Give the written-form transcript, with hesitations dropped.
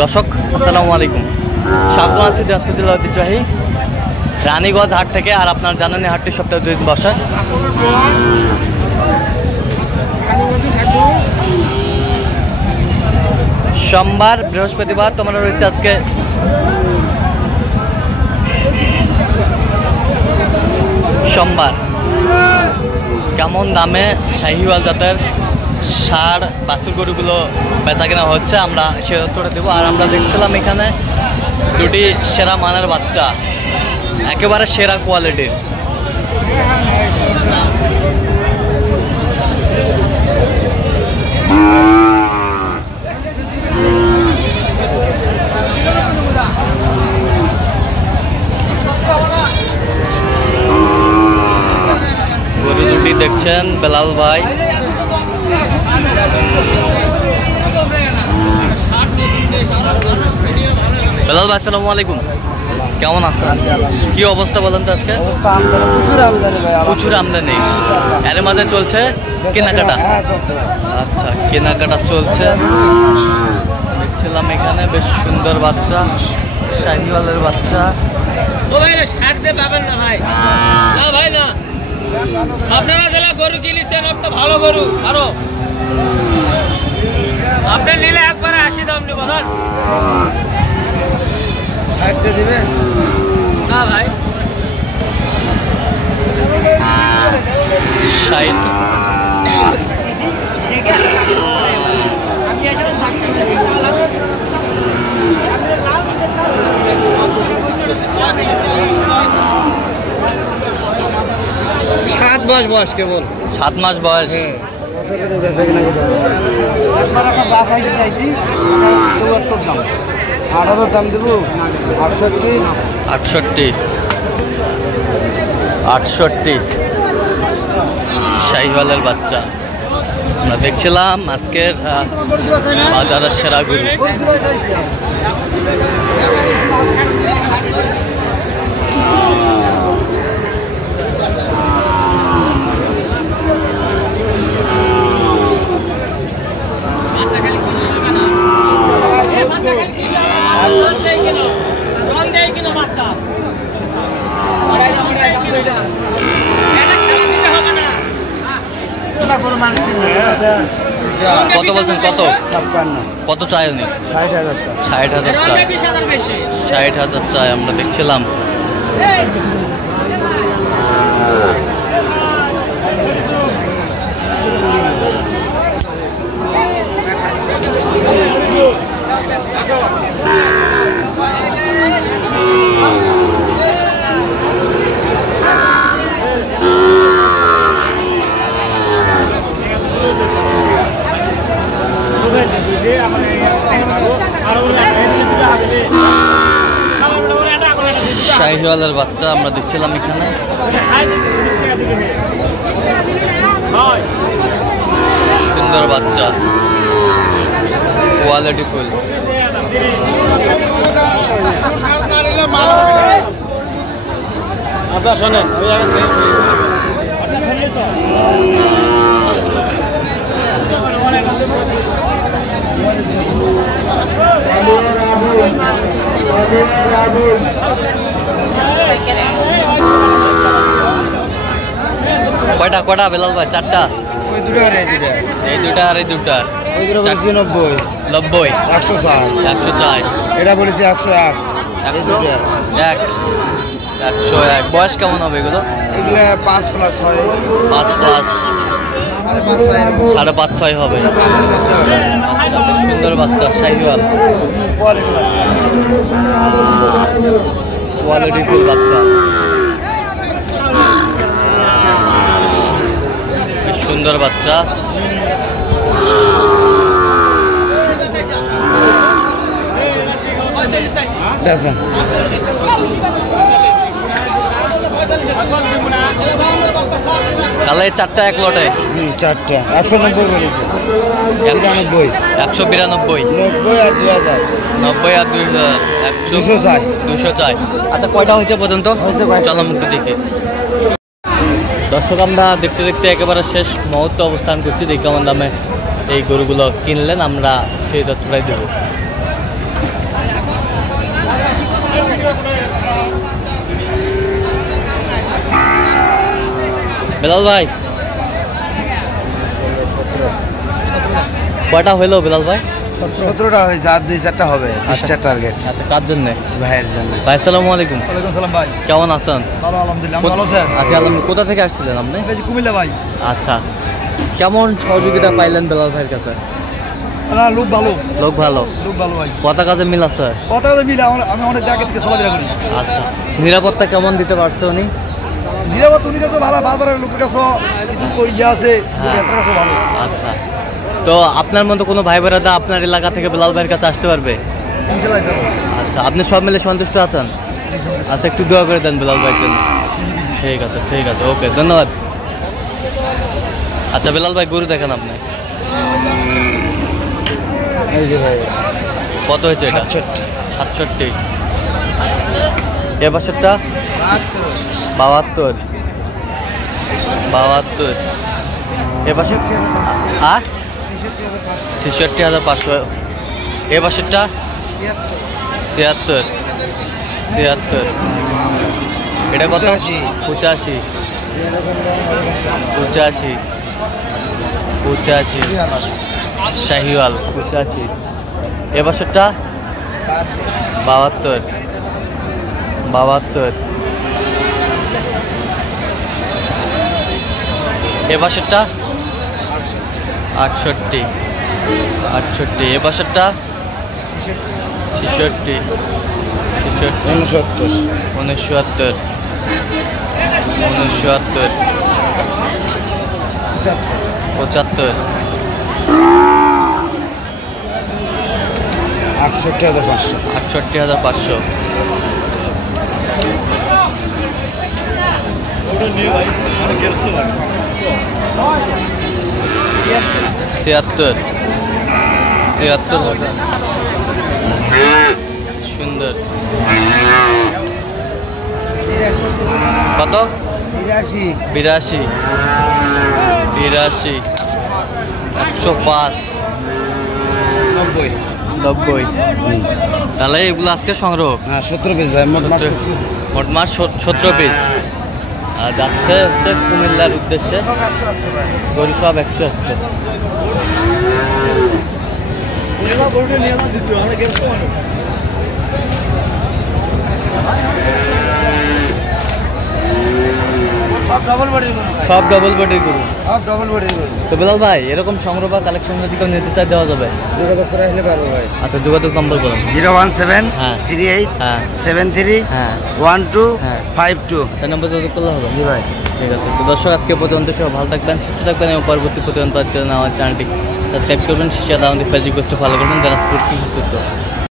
দর্শক আসসালামু আলাইকুম, স্বাগত আছি দিনাজপুর জেলার ঐতিহ্যবাহী রানীগঞ্জ হাট থেকে। আর আপনার জানেন এই হাটটি সপ্তাহে 2 দিন বসে। সোমবার, বৃহস্পতিবার তোমরা রয়েছে আজকে সোমবার। কেমন দামে শাহিওয়াল জাতের ষাঁড় বাছুর গরুগুলো বেচা কেনা হচ্ছে আমরা সে উত্তরটা দেবো। আর আমরা দেখছিলাম এখানে দুটি সেরা মানের বাচ্চা, একেবারে সেরা কোয়ালিটির। গরু দুটি দেখছেন বেলাল ভাই। বেলাল ভাই আসসালামু আলাইকুম, কেমন আছেন? কি অবস্থা বলেন তো? আজকে প্রচুর আমদানি, এর মাঝে চলছে কেনাকাটা। আচ্ছা, কেনাকাটা চলছে। দেখছিলাম এখানে বেশ সুন্দর বাচ্চা, শাহিওয়ালের বাচ্চা। আপনারা যারা গরু কিনেছেন ওর তো ভালো গরু, আরো আপনি নিলে একবারে 80 দাম নেব। দিবে না ভাই, 60। বয়স কেবল 7 মাস বয়স। দাম দেবো 68 শাহিওয়ালের বাচ্চা আমরা দেখছিলাম আজকের বাজারের সেরা গরু। কত বলছেন? কত চাই? 60,000 চাই। 60,000 চাই আমরা দেখছিলাম। শাহিওয়ালের বাচ্চা আমরা দেখছিলাম এখানে। সুন্দর বাচ্চা, কোয়ালিটি ফুল। আচ্ছা শোনেন, কয়টা বেলাল ভাই? 4টা। ওই দুটো আর এই দুটো, এই দুটা আর এই দুটা। ওই দুটো বলছি 90, 100 এটা বলেছি 101। 101 বয়স কেমন হবে এগুলো? এগুলো 5+6, 5+, 5.5-6 হবে। সুন্দর বাচ্চা শাহিওয়াল, কোয়ালিটি ফুল বাচ্চা। সুন্দর বাচ্চা। তাহলে 4টা এক লটে? 4টা 190 বলেছে। 92, 192, 90 আর 2000, 90 আর 2000, 200 চাই। আচ্ছা, কয়টা হয়েছে পর্যন্ত? চলো মুক্তি দেখে। দর্শক, আমরা দেখতে দেখতে একেবারে শেষ মুহূর্তে অবস্থান করছি। দেখি কেমন দামে এই গরুগুলো কিনলেন, আমরা সেই তথ্যটাই দেবো। বেলাল ভাই কয়টা হইলো বেলাল ভাই? 17টা হয়েছে, আর 2-4টা হবে। 20টা টার্গেট। আচ্ছা, কার জন্য? ভাইয়ের জন্য। ভাই আসসালামু আলাইকুম। ওয়ালাইকুম সালাম ভাই। কেমন আছেন? ভালো আলহামদুলিল্লাহ। ভালো আছেন? আচ্ছা আলহামদুলিল্লাহ। কোথা থেকে আসছিলেন আপনি? বেশি কুমিল্লা ভাই। আচ্ছা, কেমন সহযোগিতা পাইলেন বেলাল ভাইয়ের কাছে? না, লোক ভালো। লোক ভালো, লোক ভালো ভাই। কথা কাজে মিল আছে? কথা মিলে আমি অনেক জায়গা থেকে চলাফেরা করি। আচ্ছা, নিরাপত্তা কেমন দিতে পারছে উনি? নিরাপত্তা উনি কাছে ভালো, বাজারের লোকের কাছে কিছু ইয়ে আছে, লোকের কাছে ভালো। আচ্ছা, তো আপনার মতো কোনো ভাই বোনেরা আপনার এলাকা থেকে বেলাল ভাইয়ের কাছে আসতে পারবে? ইনশাআল্লাহ যাবো। আচ্ছা, আপনি সব মিলে সন্তুষ্ট আছেন? আচ্ছা, একটু দোয়া করে দেন বেলাল ভাইয়ের জন্য। ঠিক আছে, ঠিক আছে, ওকে, ধন্যবাদ। আচ্ছা বেলাল ভাই, গরু দেখেন আপনি এই যে ভাই কত হয়েছে এটা? 67। এ বছরটা 72। এ বছর 66,500। এ বছরটা 76। এটা কত? 85। শাহিওয়াল 85। এ বছরটা 72। এ বছরটা 68। এ বছরটা 66। 69। 69। 75। 68,500। 68,500। ছিয়াত্তর। সুন্দর। কত? 82। 105। 90। তাহলে এগুলো আজকে সংগ্রহ? হ্যাঁ, 17 পিস ভাই, মোট মাস 17 পিস। আর যাচ্ছে হচ্ছে কুমিল্লার উদ্দেশ্যে। গরু সব 100। সব ডাবল বডির গরু। তো বেলাল ভাই, এরকম সংগ্রহ বা কালেকশন যদি কেউ নিতে চাই দেওয়া যাবে? যোগাযোগ করে আসলে পারবো ভাই। আচ্ছা, যোগাযোগ নম্বর বলুন। 017 হ্যাঁ। 38 হ্যাঁ। 73 হ্যাঁ। 12 হ্যাঁ। 52। আচ্ছা, নম্বর যোগাযোগ করলে হবে? জি ভাই। ঠিক আছে। তো দর্শক, আজকে প্রতিবন্ধী সব ভালো থাকবেন, সুস্থ থাকবেন এবং পরবর্তী প্রতিবন্ধী আমার চ্যানেলটি সাবস্ক্রাইব করবেন। শিশিয়া আমাদের ফেসবুক পেজটি ফলো করবেন, যারা স্পোর্ট কৃষি